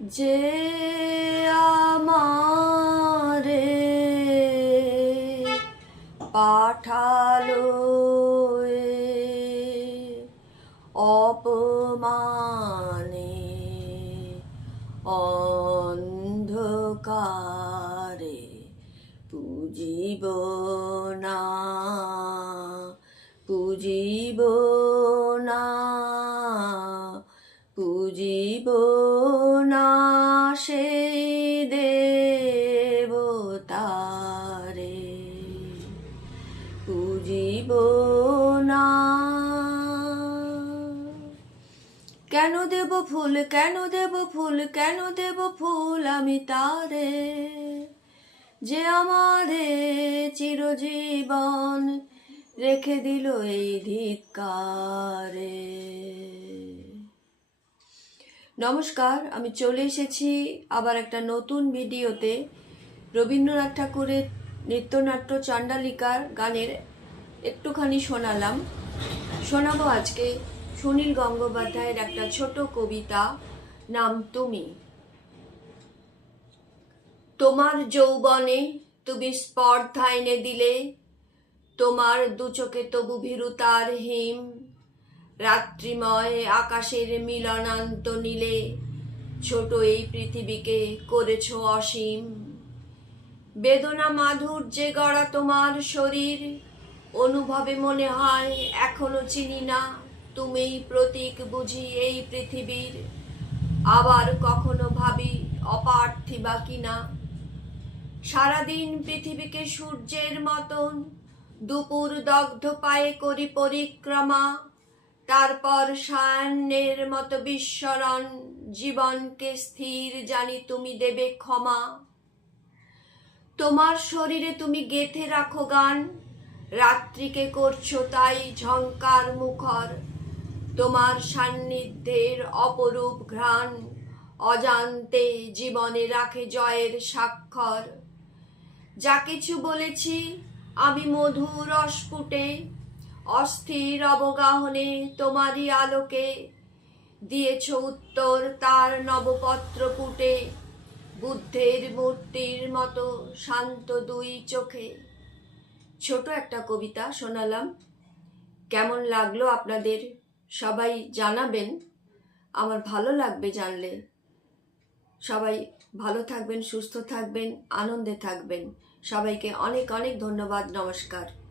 যে আমারে পাঠালো অপমানে অন্ধকারে পুজিব না পুজিব পুজিব না কেন দেব ফুল, কেন দেব ফুল, কেন দেব ফুল আমি তারে? যে আমারে চিরজীবন রেখে দিল এই ধিক্কারে। নমস্কার, আমি চলে এসেছি আবার একটা নতুন ভিডিওতে। রবীন্দ্রনাথ ঠাকুরের নৃত্যনাট্য চণ্ডালিকার গানের একটুখানি শোনালাম। শোনাবো আজকে সুনীল গঙ্গোপাধ্যায়ের একটা ছোট কবিতা, নাম তুমি। তোমার যৌবনে তুমি স্পর্ধা এনে দিলে, তোমার দু চোখে তবু ভীরুতার হিম। রাত্রিময় আকাশের মিলনান্ত নীলে ছোট এই পৃথিবীকে করেছ অসীম। বেদনা মাধুর্যে গড়া তোমার শরীর অনুভবে মনে হয়, এখনও চিনি না। তুমিই প্রতীক বুঝি এই পৃথিবীর। আবার কখনো ভাবি অপার্থিবা কিনা। সারাদিন পৃথিবীকে সূর্যের মতন, দুপুর দগ্ধ পায়ে করি পরিক্রমা, তারপর সায়ান্নের মতো বিস্মরণ, জীবনকে স্থির জানি তুমি দেবে ক্ষমা। তোমার শরীরে তুমি গেথে রাখো গান রাত্রিকে করছ তাই ঝঙ্কার মুখর। তোমার সান্নিধ্যের অপরূপ ঘ্রাণ অজান্তে জীবনে রাখে জয়ের স্বাক্ষর। যা কিছু বলেছি আমি মধুর অস্ফুটে, অস্থির অবগাহনে তোমারই আলোকে দিয়েছ উত্তর তার নবপত্র পুটে। বুদ্ধের মূর্তির মতো শান্ত দুই চোখে। ছোট একটা কবিতা শোনালাম। কেমন লাগল আপনাদের? সবাই জানাবেন। আমার ভালো লাগবে জানলে। সবাই ভালো থাকবেন, সুস্থ থাকবেন, আনন্দে থাকবেন। সবাইকে অনেক অনেক ধন্যবাদ, নমস্কার।